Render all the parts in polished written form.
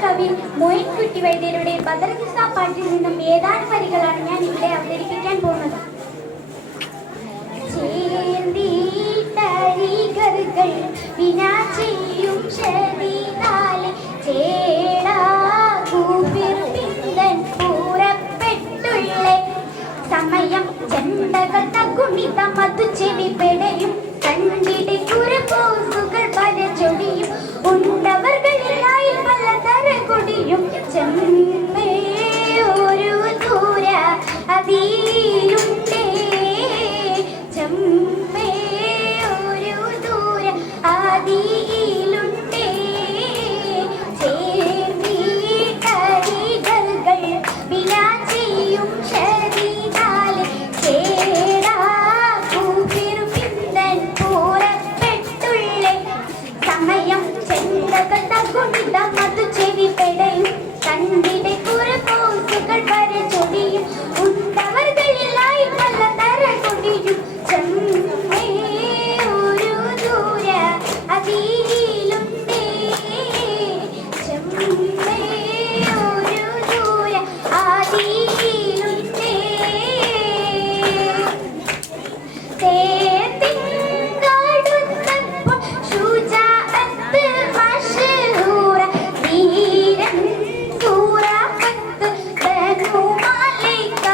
മഹാകവി മോയിൻകുട്ടി വൈദ്യരുടെ ബദർനിസ പാട്ടിൽ നിന്നും ഏതാനും വരികളാണ് ഞാൻ ഇവിടെ അവതരിപ്പിക്കാൻ പോകുന്നത്. വിനാ ചെയ്യും ശരീരാലെ പൂരപ്പെട്ടുള്ളേ സമയം ചെണ്ടകൾ തകുണിത മധു ചെവി പെടയും കണ്ടിടെ കുരപോസുകൾ പല ചൊടിയും ഉണ്ടവർകളിലായി പലതര കൊടിയും ചെമ്മേ ഒരു ദൂര അതിലുണ്ടേ ചെമ്മേ ഒരു ദൂര അതിലുണ്ടേ ചേർന്നിട്ടരികൾ വിനാ ചെയ്യും ശരീരാലെ ചേടാ കൂപ്പിരുപ്പിന്തൻ പൂരപ്പെട്ടുള്ളേ സമയം ചെണ്ടകൾ തകുണിത മധു ചെവി പെടയും കണ്ടിടെ കുരപോസുകൾ വര ചൊടിയും ഉണ്ടവർകളിലായി പലതര കൊടിയും ചെമ്മേ ഒരു ദൂര അതിലുണ്ടേ ചെമ്മേ ഒരു ദൂര അതിലുണ്ടേ തേത്തിങ്കാടുന്നപ്പോൾ ശുജാഅത്ത് മശ്ഹൂറ വീരൻ സൂറാപ്പത്ത് ബനു മാലിക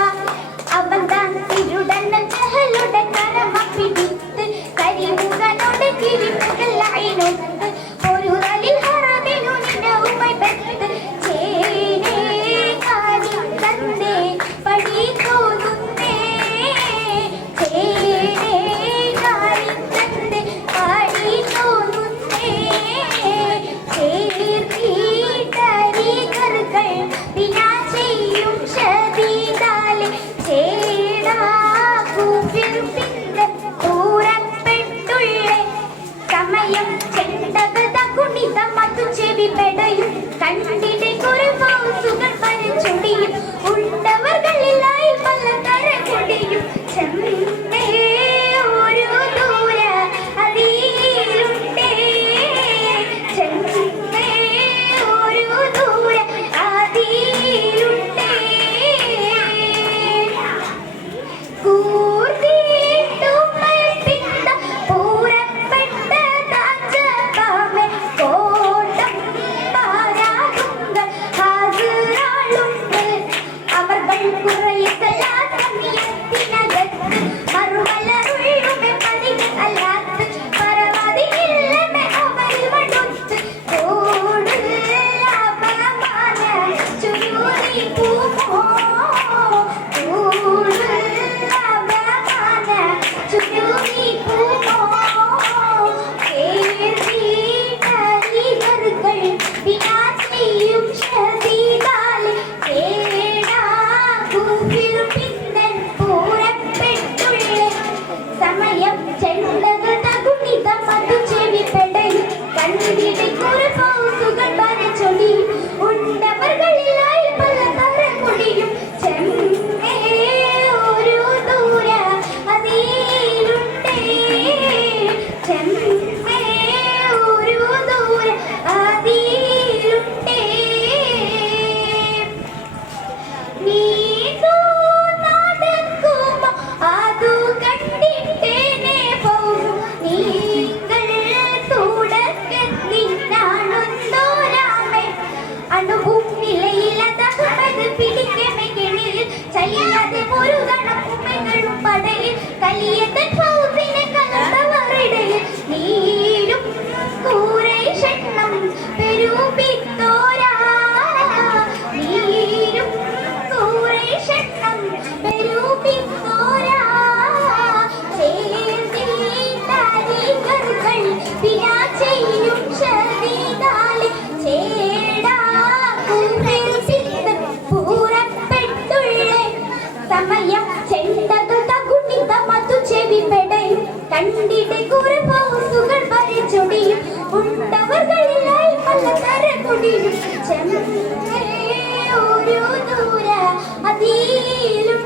അവൻ താൻ തിരുടന്ന ജഹലുടെ കരമ പിടിത്ത് കരിമുഖനോട് കിരിമുകളായിനൊത്ത് ഒരു തലിൽ ഹറമിനു നിന്റെ ഉമ്മ പെത്ത് ചേനേ കാര്യം തന്നേ പടി തോന്നുന്നേ ചേനേ കാര്യം തന്നേ പടി തോന്നുന്നേ ചേർത്തിട്ടരികൾ വിനാ ചെയ്യും ശരീരാലെ ചേടാ കൂപ്പിരുപ്പിന്തൻ പൂരപ്പെട്ടുള്ളേ സമയം ചെണ്ടകൾ തകുണിത മധു ചെവി പെടയും കണ്ടിടെ കുരപോസുകൾ പല ചൊടിയും ഉണ്ടവർകളിലായി പലതര കൊടിയും ചെമ്മേ ഒരു ദൂര അതിലുണ്ടേ ചെമ്മേ ഒരു ദൂര അതിലുണ്ടേ കൂർത്തിട്ടുമ്മൽ പിണ്ട പൂരപ്പെട്ട താജപാമെ കോട്ടം പാരാകുങ്ങൾ ഹാജരാളുണ്ട് അവർകൾ കുറയത്തലാത്തമിയത്തിനകത്ത് മറുമലരുള്ളുമെ പതികൾ അല്ലാത്ത് പരവതിയില്ലമെ അവരിൽ വടുത്ത് കോട് ലാഭമാന ചുരുളി പൂമോ കോട് ലാഭമാന ചുരുളി പൂമോ ചേർത്തിട്ടരികൾ വിനാ ചെയ്യും ശരീരാലെ ചേടാ കൂപ്പിരുപ്പിന്തൻ പൂരപ്പെട്ടുള്ളേ സമയം ചെണ്ടകൾ തകുണിത മധു ചെവി പെടയും കണ്ടിടെ കുരപോസുകൾ പല ചൊടിയും ഉണ്ടവർകളിലായി പലതര കൊടിയും ചെമ്മേ ഒരു ദൂര അതിലുണ്ടേ ചെമ്മേ ഒരു ദൂര അതിലുണ്ടേ നീതു നടക്കുമോ അതു കണ്ടിട്ടേനെ പോകും നിങ്ങൾ തുടക്കത്തിനാണുന്നോരാമേ അണുവും നിലയിലതകുമത് പിടിക്കമെ കിണിയിൽ ചെയ്യാതെ ഒരു കണക്കുമകളും പടയിൽ കലിയതൻ ഫൗസിനെ കലർത്തവറിടയിൽ നീരും കൂരൈഷണ്ണം പെരുപിത്തോരാ നീരും കൂരൈഷണ്ണം പെരുപിത്തോരാ ചേർത്തിട്ടരികൾ വിനാ ചെയ്യും ശരീരാലെ ചേടാ കൂപ്പിരുപ്പിന്തൻ പൂരപ്പെട്ടുള്ളേ സമയം ചെണ്ടകൾ തകുണിത മധു ചെവി പെടയും കണ്ടിടെ കുരപോസുകൾ പല ചൊടിയും ഉണ്ടവർകളിലായി പലതര കൊടിയും ചെമ്മേ ഒരു ദൂര അതിലും